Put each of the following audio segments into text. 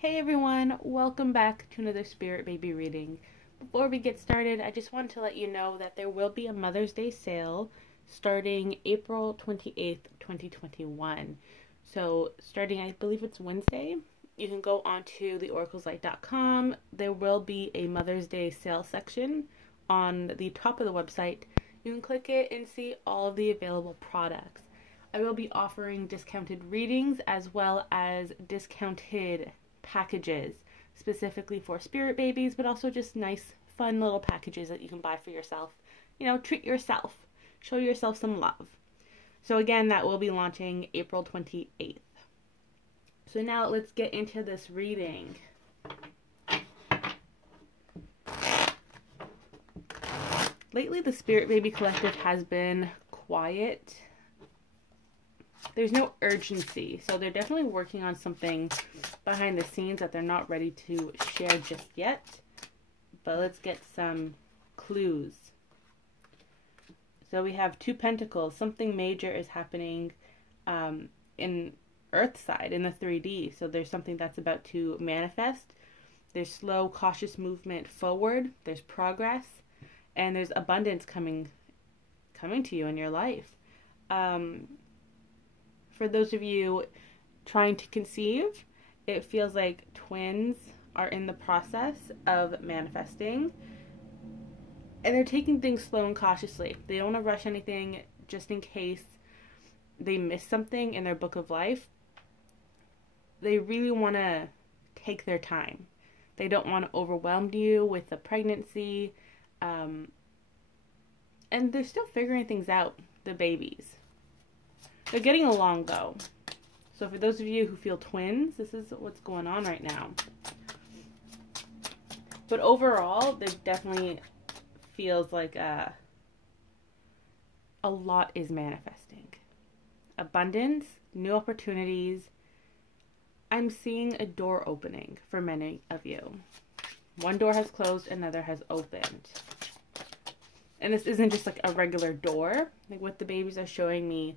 Hey everyone, welcome back to another Spirit Baby reading. Before we get started, I just wanted to let you know that there will be a Mother's Day sale starting April 28th, 2021. So starting, I believe it's Wednesday, you can go onto theoracleslight.com. There will be a Mother's Day sale section on the top of the website. You can click it and see all of the available products. I will be offering discounted readings as well as discounted packages specifically for spirit babies, but also just nice fun little packages that you can buy for yourself. Treat yourself, show yourself some love. So again, that will be launching April 28th. So now let's get into this reading. Lately the Spirit Baby Collective has been quiet. There's no urgency, so they're definitely working on something behind the scenes that they're not ready to share just yet. But let's get some clues. So we have Two Pentacles. Something major is happening in Earth side, in the 3D. So there's something that's about to manifest. There's slow, cautious movement forward. There's progress. And there's abundance coming to you in your life. For those of you trying to conceive, it feels like twins are in the process of manifesting. And they're taking things slow and cautiously. They don't want to rush anything just in case they miss something in their book of life. They really want to take their time. They don't want to overwhelm you with the pregnancy. And they're still figuring things out, the babies. They're getting along though. So for those of you who feel twins, this is what's going on right now. But overall, there definitely feels like a lot is manifesting. Abundance, new opportunities. I'm seeing a door opening for many of you. One door has closed, another has opened. And this isn't just like a regular door. Like what the babies are showing me,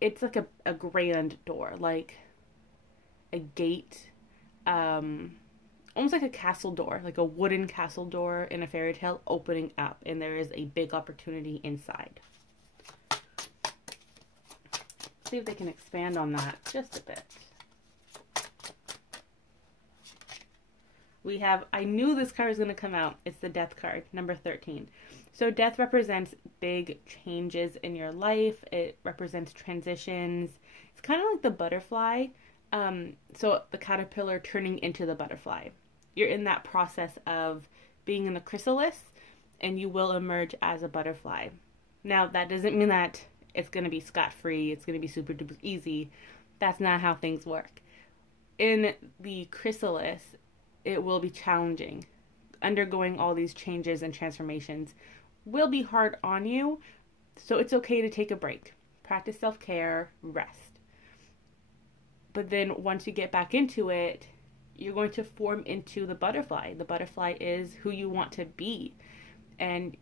it's like a grand door, like a gate, almost like a castle door, like a wooden castle door in a fairy tale opening up, and there is a big opportunity inside. See if they can expand on that just a bit. We have, I knew this card was going to come out. It's the Death card, number 13. So death represents big changes in your life. It represents transitions. It's kind of like the butterfly. So the caterpillar turning into the butterfly. You're in that process of being in the chrysalis, and you will emerge as a butterfly. Now, that doesn't mean that it's going to be scot-free. It's going to be super duper easy. That's not how things work. In the chrysalis, it will be challenging. Undergoing all these changes and transformations will be hard on you, so it's okay to take a break. Practice self-care, rest. But then once you get back into it, you're going to form into the butterfly. The butterfly is who you want to be, and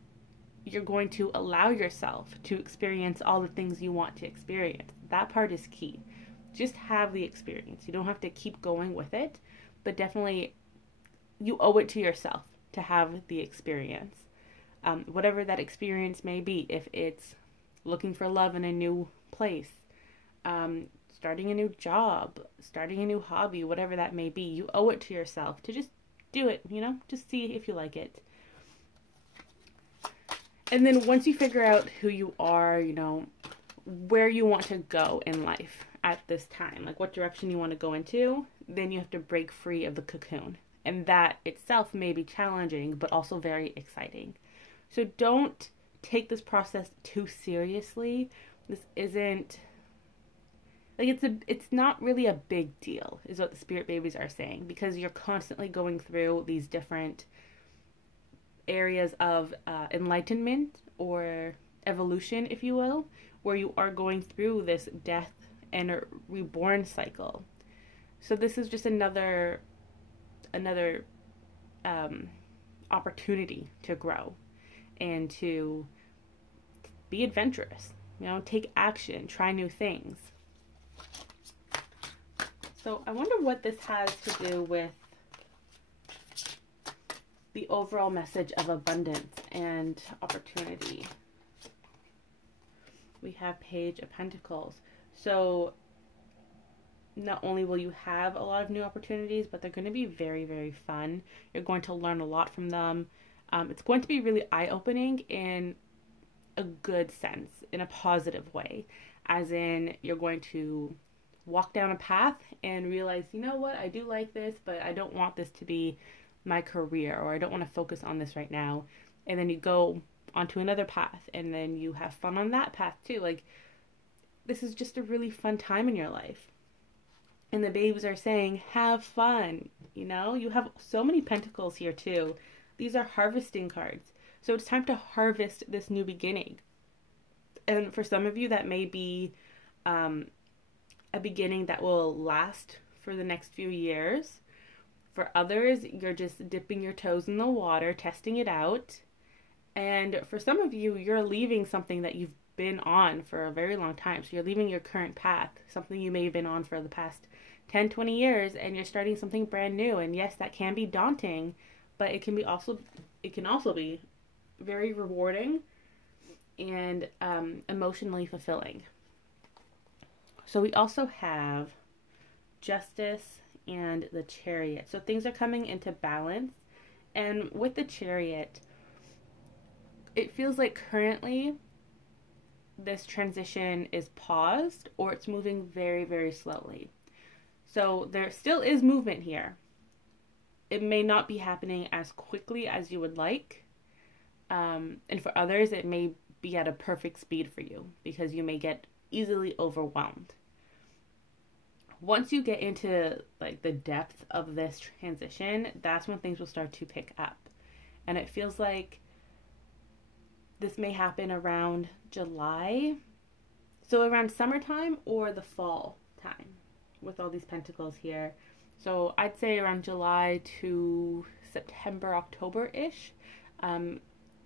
you're going to allow yourself to experience all the things you want to experience. That part is key. Just have the experience. You don't have to keep going with it, but definitely you owe it to yourself to have the experience. Whatever that experience may be, if it's looking for love in a new place, starting a new job, starting a new hobby, whatever that may be, you owe it to yourself to just do it, just see if you like it. And then once you figure out who you are, where you want to go in life at this time, like what direction you want to go into, then you have to break free of the cocoon. And that itself may be challenging, but also very exciting. So don't take this process too seriously. This isn't, like, it's not really a big deal, is what the Spirit Babies are saying, because you're constantly going through these different areas of enlightenment or evolution, if you will, where you are going through this death and a reborn cycle. So this is just another opportunity to grow and to be adventurous, take action, try new things. So I wonder what this has to do with the overall message of abundance and opportunity. We have Page of Pentacles. So not only will you have a lot of new opportunities, but they're going to be very, very fun. You're going to learn a lot from them. It's going to be really eye-opening in a good sense, in a positive way. As in, you're going to walk down a path and realize, you know what, I do like this, but I don't want this to be my career, or I don't want to focus on this right now. And then you go onto another path, and then you have fun on that path too. Like, this is just a really fun time in your life. And the babes are saying, have fun. You know, you have so many pentacles here too. These are harvesting cards. So it's time to harvest this new beginning. And for some of you, that may be a beginning that will last for the next few years. For others, you're just dipping your toes in the water, testing it out. And for some of you, you're leaving something that you've been on for a very long time. So you're leaving your current path, something you may have been on for the past 10, 20 years, and you're starting something brand new. And yes, that can be daunting, but it can also be very rewarding and emotionally fulfilling. So we also have Justice and the Chariot. So things are coming into balance. And with the Chariot, it feels like currently this transition is paused, or it's moving very, very slowly. So there still is movement here. It may not be happening as quickly as you would like. And for others, it may be at a perfect speed for you, because you may get easily overwhelmed. Once you get into like the depth of this transition, that's when things will start to pick up. And it feels like this may happen around July. So around summertime or the fall time, with all these pentacles here. So I'd say around July to September, October-ish.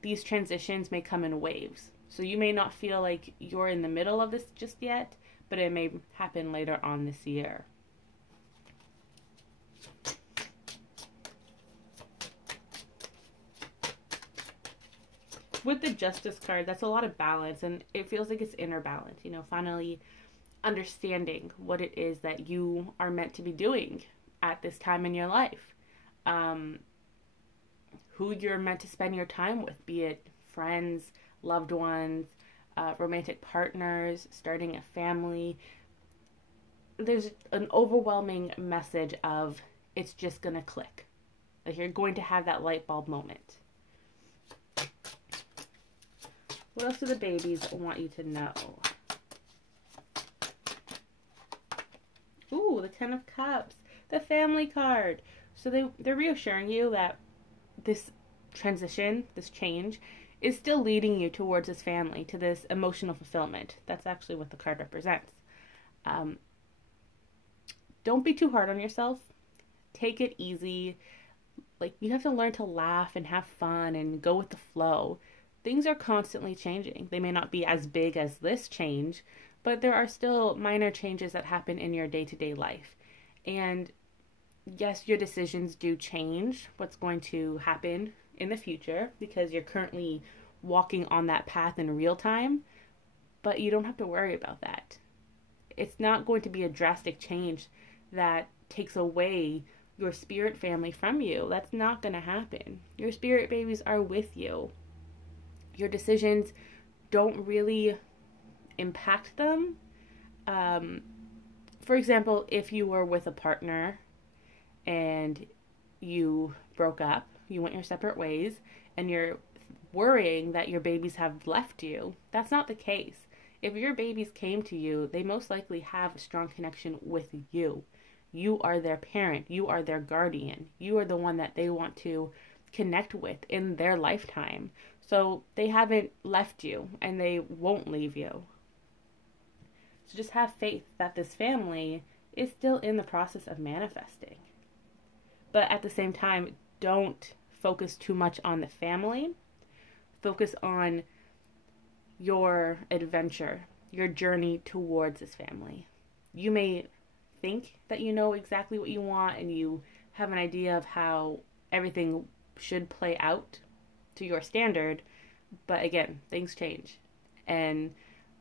These transitions may come in waves. So you may not feel like you're in the middle of this just yet, but it may happen later on this year. With the Justice card, that's a lot of balance, and it feels like it's inner balance, you know, finally understanding what it is that you are meant to be doing at this time in your life. Who you're meant to spend your time with, be it friends, loved ones, romantic partners, starting a family. There's an overwhelming message of it's just going to click. Like, you're going to have that light bulb moment. What else do the babies want you to know? Ooh, the Ten of Cups. The family card. So they're reassuring you that this transition, this change, is still leading you towards this family, to this emotional fulfillment. That's actually what the card represents. Don't be too hard on yourself. Take it easy. Like, you have to learn to laugh and have fun and go with the flow. Things are constantly changing. They may not be as big as this change, but there are still minor changes that happen in your day-to-day life. And yes, your decisions do change what's going to happen in the future, because you're currently walking on that path in real time, but you don't have to worry about that. It's not going to be a drastic change that takes away your spirit family from you. That's not going to happen. Your spirit babies are with you. Your decisions don't really impact them. For example, if you were with a partner and you broke up, you went your separate ways, and you're worrying that your babies have left you, that's not the case. If your babies came to you, they most likely have a strong connection with you. You are their parent. You are their guardian. You are the one that they want to connect with in their lifetime. So they haven't left you, and they won't leave you. So just have faith that this family is still in the process of manifesting. But at the same time, don't focus too much on the family. Focus on your adventure, your journey towards this family. You may think that you know exactly what you want and you have an idea of how everything should play out to your standard. But again, things change. And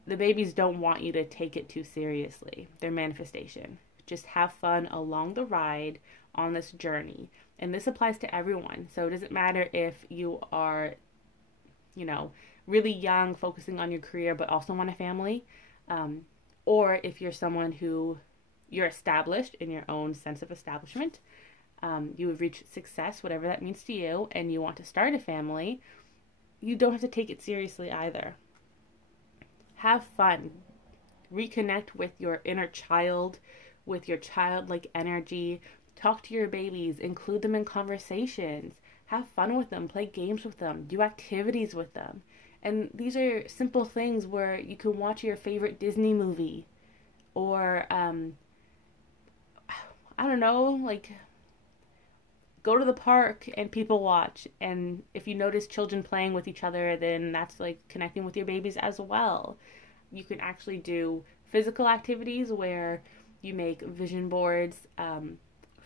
the babies don't want you to take it too seriously, their manifestation. Just have fun along the ride on this journey. And this applies to everyone. So it doesn't matter if you are, really young, focusing on your career, but also want a family. Or if you're someone who you're established in your own sense of establishment, you have reached success, whatever that means to you, and you want to start a family, you don't have to take it seriously either. Have fun. Reconnect with your inner child, with your childlike energy. Talk to your babies. Include them in conversations. Have fun with them. Play games with them. Do activities with them. And these are simple things where you can watch your favorite Disney movie. Or, I don't know, like, go to the park and people watch. And if you notice children playing with each other, then that's like connecting with your babies as well. You can actually do physical activities where you make vision boards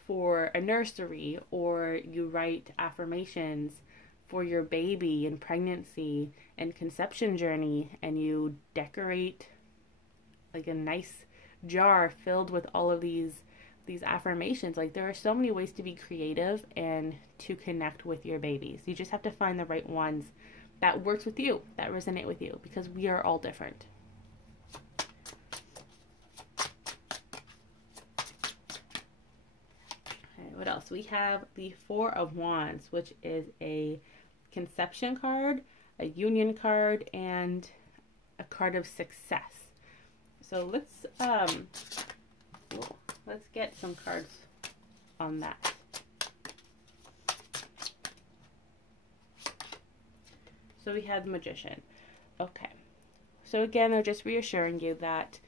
for a nursery, or you write affirmations for your baby in pregnancy and conception journey, and you decorate like a nice jar filled with all of these affirmations. Like, there are so many ways to be creative and to connect with your babies. You just have to find the right ones that works with you, that resonate with you, because we are all different. Okay, what else? We have the Four of Wands, which is a conception card, a union card, and a card of success. So let's get some cards on that. So we have the Magician. Okay. So again, they're just reassuring you that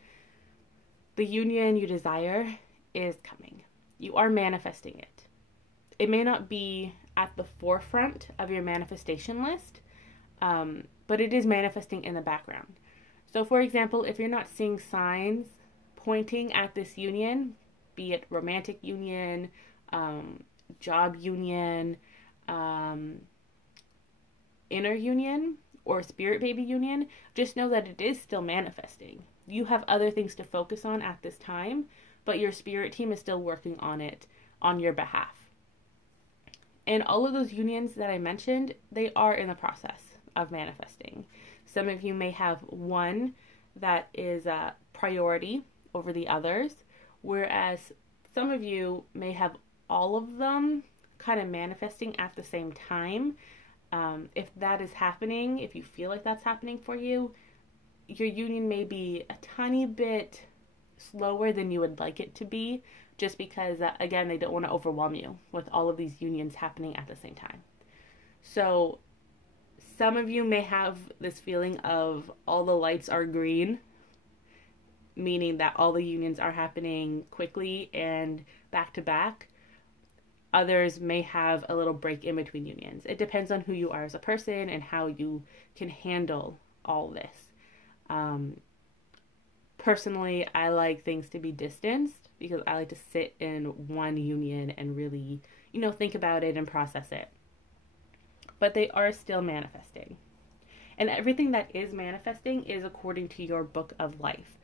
the union you desire is coming. You are manifesting it. It may not be at the forefront of your manifestation list, but it is manifesting in the background. So for example, if you're not seeing signs pointing at this union, be it romantic union, job union, inner union, or spirit baby union, just know that it is still manifesting. You have other things to focus on at this time, but your spirit team is still working on it on your behalf. And all of those unions that I mentioned, they are in the process of manifesting. Some of you may have one that is a priority over the others, whereas some of you may have all of them kind of manifesting at the same time. If that is happening, if you feel like that's happening for you, your union may be a tiny bit slower than you would like it to be, just because, again, they don't want to overwhelm you with all of these unions happening at the same time. So some of you may have this feeling of all the lights are green, meaning that all the unions are happening quickly and back to back. Others may have a little break in between unions. It depends on who you are as a person and how you can handle all this. Personally, I like things to be distanced because I like to sit in one union and really, think about it and process it. But they are still manifesting. And everything that is manifesting is according to your book of life.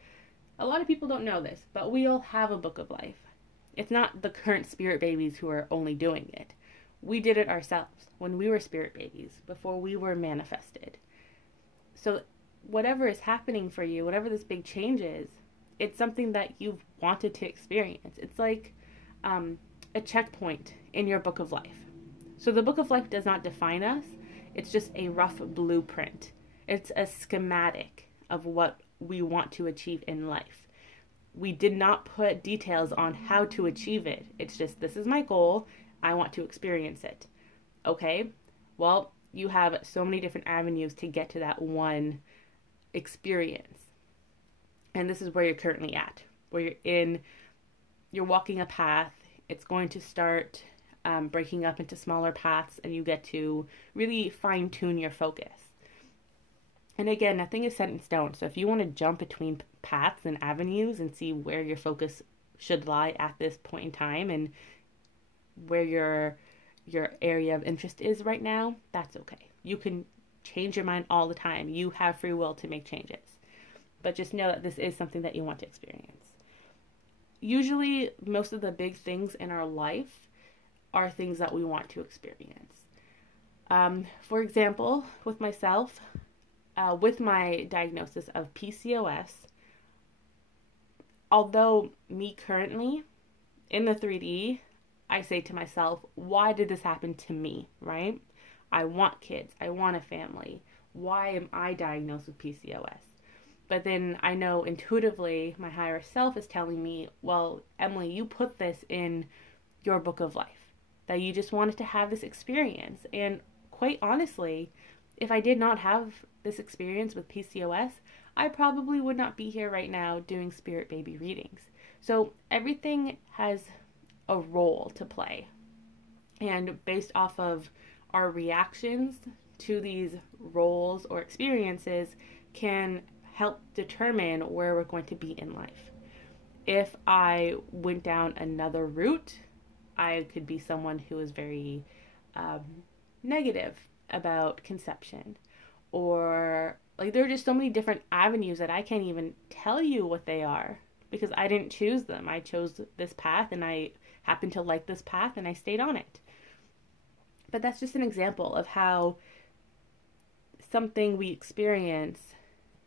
A lot of people don't know this, but we all have a book of life. It's not the current spirit babies who are only doing it. We did it ourselves when we were spirit babies, before we were manifested. So whatever is happening for you, whatever this big change is, it's something that you've wanted to experience. It's like a checkpoint in your book of life. So the book of life does not define us. It's just a rough blueprint. It's a schematic of what we want to achieve in life. We did not put details on how to achieve it. It's just, this is my goal. I want to experience it. Okay? Well, you have so many different avenues to get to that one experience. And this is where you're currently at. Where you're walking a path. It's going to start breaking up into smaller paths, and you get to really fine-tune your focus. And again, nothing is set in stone. So if you want to jump between paths and avenues and see where your focus should lie at this point in time and where your area of interest is right now, that's okay. You can change your mind all the time. You have free will to make changes. But just know that this is something that you want to experience. Usually, most of the big things in our life are things that we want to experience. For example, with myself, with my diagnosis of PCOS, although me currently in the 3D, I say to myself, why did this happen to me, right? I want kids. I want a family. Why am I diagnosed with PCOS? But then I know intuitively my higher self is telling me, well, Emily, you put this in your book of life, that you just wanted to have this experience. And quite honestly, if I did not have this experience with PCOS, I probably would not be here right now doing spirit baby readings. So everything has a role to play. And based off of our reactions to these roles or experiences can help determine where we're going to be in life. If I went down another route, I could be someone who is very negative about conception, or like there are just so many different avenues that I can't even tell you what they are because I didn't choose them. I chose this path and I happened to like this path and I stayed on it. But that's just an example of how something we experience,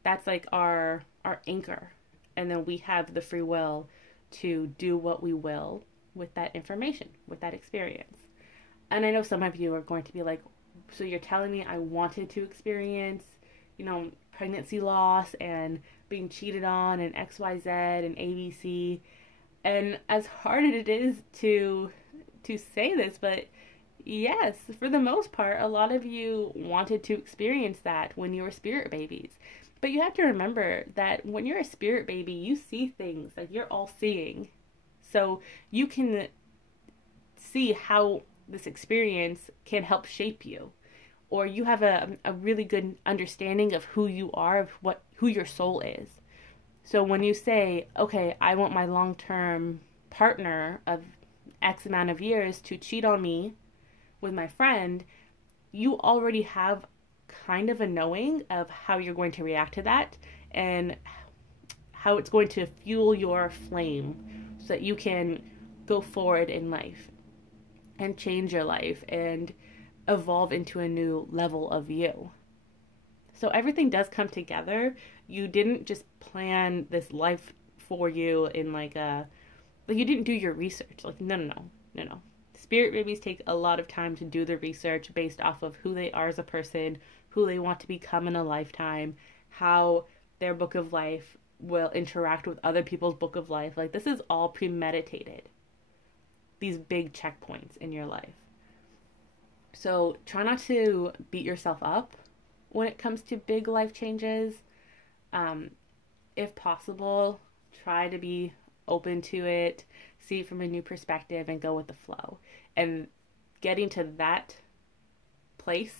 that's like our anchor. And then we have the free will to do what we will with that information, with that experience. And I know some of you are going to be like, so you're telling me I wanted to experience, pregnancy loss and being cheated on and XYZ and ABC. And as hard as it is to say this, but yes, for the most part, a lot of you wanted to experience that when you were spirit babies. But you have to remember that when you're a spirit baby, you see things, like you're all seeing. So you can see how this experience can help shape you. Or you have a really good understanding of who you are, of who your soul is. So when you say, okay, I want my long-term partner of X amount of years to cheat on me with my friend, you already have kind of a knowing of how you're going to react to that and how it's going to fuel your flame so that you can go forward in life and change your life and evolve into a new level of you. So everything does come together. You didn't just plan this life for you in like you didn't do your research. Like, no. Spirit babies take a lot of time to do the research based off of who they are as a person, who they want to become in a lifetime, how their book of life will interact with other people's book of life. Like, this is all premeditated. These big checkpoints in your life. So try not to beat yourself up when it comes to big life changes. If possible, try to be open to it, see it from a new perspective, and go with the flow. And getting to that place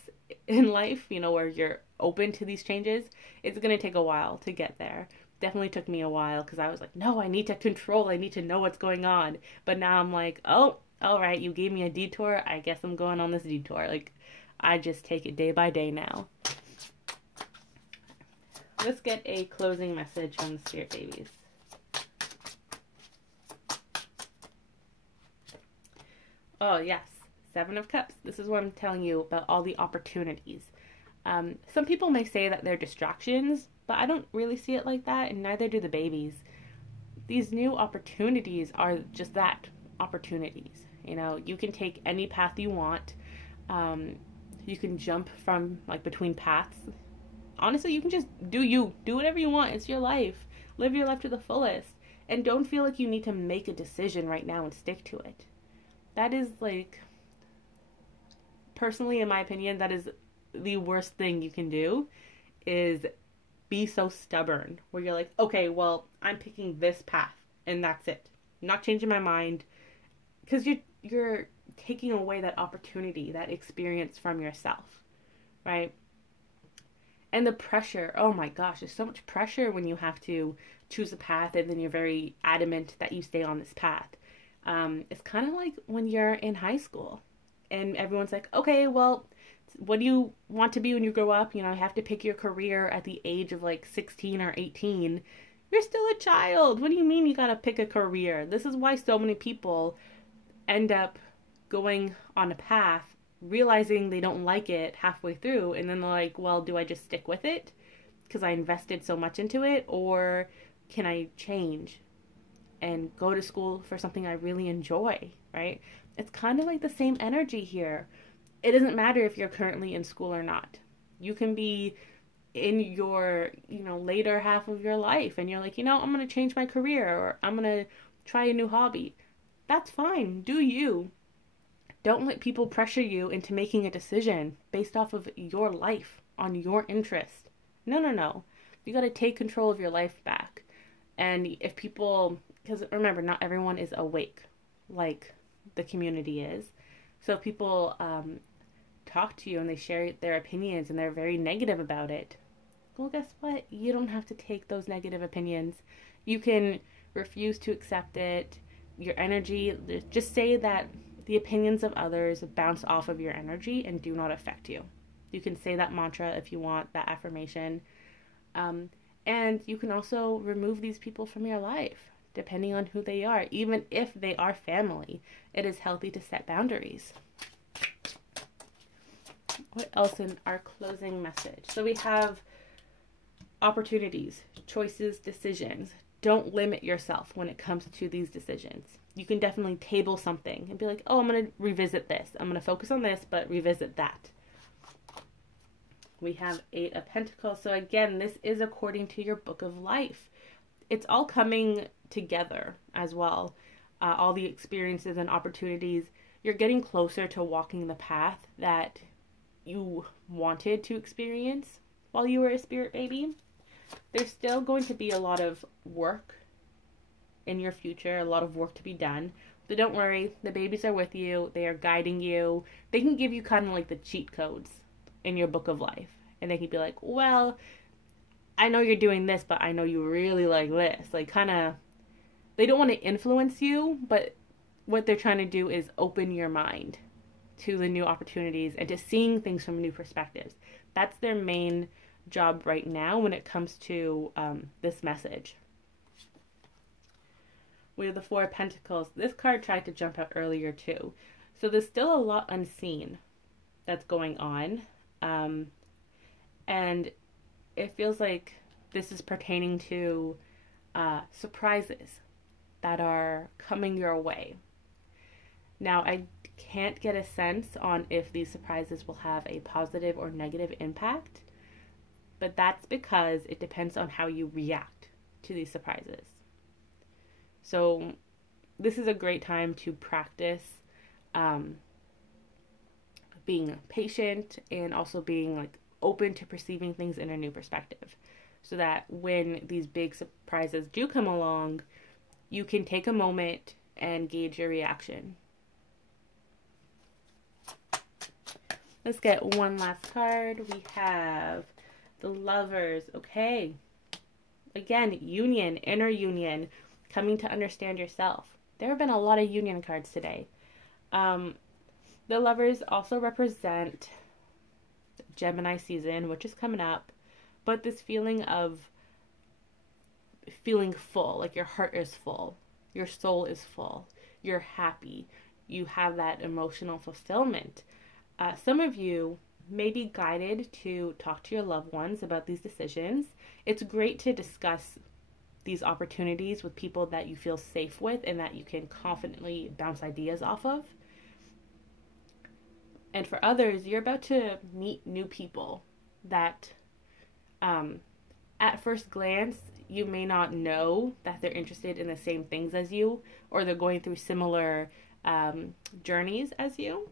in life, where you're open to these changes, it's going to take a while to get there. Definitely took me a while because I was like, no, I need to control. I need to know what's going on. But now I'm like, oh, all right, you gave me a detour. I guess I'm going on this detour. Like, I just take it day by day now. Let's get a closing message from the spirit babies. Oh, yes. 7 of Cups. This is what I'm telling you about all the opportunities. Some people may say that they're distractions, but I don't really see it like that, and neither do the babies. These new opportunities are just that, opportunities. You can take any path you want. You can jump from, between paths. Honestly, you can just do whatever you want. It's your life. Live your life to the fullest. And don't feel like you need to make a decision right now and stick to it. That is, personally, in my opinion, that is the worst thing you can do, is be so stubborn, where you're like, okay, well, I'm picking this path, and that's it. I'm not changing my mind, because you're taking away that opportunity, that experience from yourself, right? And the pressure, oh my gosh, there's so much pressure when you have to choose a path and then you're very adamant that you stay on this path. It's kind of like when you're in high school and everyone's like, okay, well, what do you want to be when you grow up? You know, you have to pick your career at the age of like 16 or 18. You're still a child. What do you mean you gotta pick a career? This is why so many people end up going on a path, realizing they don't like it halfway through, and then they're like, well, do I just stick with it because I invested so much into it, or can I change and go to school for something I really enjoy, right? It's kind of like the same energy here. It doesn't matter if you're currently in school or not. You can be in your, later half of your life and you're like, I'm going to change my career, or I'm going to try a new hobby. That's fine. Do you. Don't let people pressure you into making a decision based off of your life, on your interest. No. You got to take control of your life back. And if people, because remember, not everyone is awake like the community is. So if people talk to you and they share their opinions and they're very negative about it, well, guess what? You don't have to take those negative opinions. You can refuse to accept it. Your energy, just say that the opinions of others bounce off of your energy and do not affect you. You can say that mantra if you want, that affirmation. And you can also remove these people from your life, depending on who they are. Even if they are family, it is healthy to set boundaries. What else in our closing message? So we have opportunities, choices, decisions. Don't limit yourself when it comes to these decisions. You can definitely table something and be like, oh, I'm going to revisit this. I'm going to focus on this, but revisit that. We have 8 of Pentacles. So again, this is according to your book of life. It's all coming together as well. All the experiences and opportunities. You're getting closer to walking the path that you wanted to experience while you were a spirit baby. There's still going to be a lot of work in your future, a lot of work to be done. So don't worry, the babies are with you. They are guiding you. They can give you kind of like the cheat codes in your book of life. And they can be like, well, I know you're doing this, but I know you really like this. Like kind of, they don't want to influence you, but what they're trying to do is open your mind to the new opportunities and to seeing things from new perspectives. That's their main job right now when it comes to this message. We have the 4 of Pentacles. This card tried to jump out earlier too. So there's still a lot unseen that's going on. And it feels like this is pertaining to surprises that are coming your way. Now, I can't get a sense on if these surprises will have a positive or negative impact, but that's because it depends on how you react to these surprises. So this is a great time to practice being patient and also being like open to perceiving things in a new perspective, so that when these big surprises do come along, you can take a moment and gauge your reaction. Let's get one last card. We have the Lovers. Okay. Again, union, inner union, coming to understand yourself. There have been a lot of union cards today. The Lovers also represent Gemini season, which is coming up, but this feeling of feeling full, like your heart is full, your soul is full, you're happy, you have that emotional fulfillment. Some of you may be guided to talk to your loved ones about these decisions. It's great to discuss these opportunities with people that you feel safe with and that you can confidently bounce ideas off of. And for others, you're about to meet new people that at first glance, you may not know that they're interested in the same things as you, or they're going through similar journeys as you.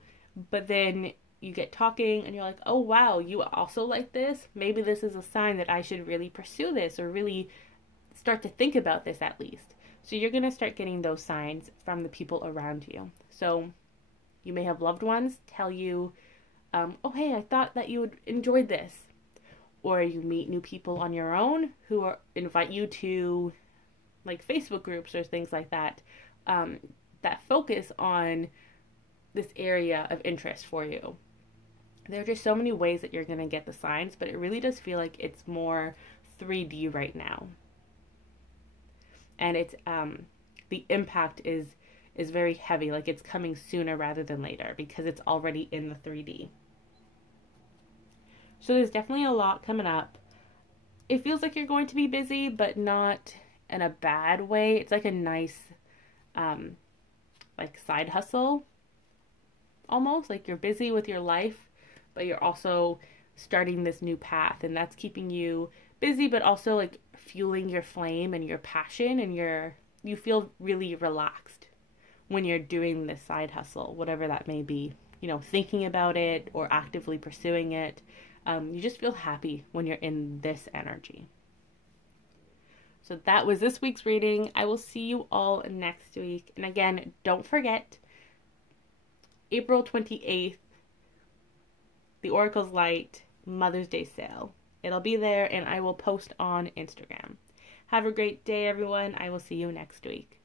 But then you get talking and you're like, oh wow, you also like this? Maybe this is a sign that I should really pursue this, or really start to think about this at least. So you're going to start getting those signs from the people around you. So you may have loved ones tell you, oh hey, I thought that you would enjoy this. or you meet new people on your own who invite you to like Facebook groups or things like that, that focus on this area of interest for you. There are just so many ways that you're going to get the signs, but it really does feel like it's more 3D right now. And it's the impact is very heavy, like it's coming sooner rather than later because it's already in the 3D. So there's definitely a lot coming up. It feels like you're going to be busy, but not in a bad way. It's like a nice like side hustle almost, like you're busy with your life, but you're also starting this new path, and that's keeping you busy, but also like fueling your flame and your passion, and you feel really relaxed when you're doing this side hustle, whatever that may be, thinking about it or actively pursuing it. You just feel happy when you're in this energy. So that was this week's reading. I will see you all next week. And again, don't forget, April 28th, the Oracle's Light Mother's Day sale. It'll be there, and I will post on Instagram. Have a great day, everyone. I will see you next week.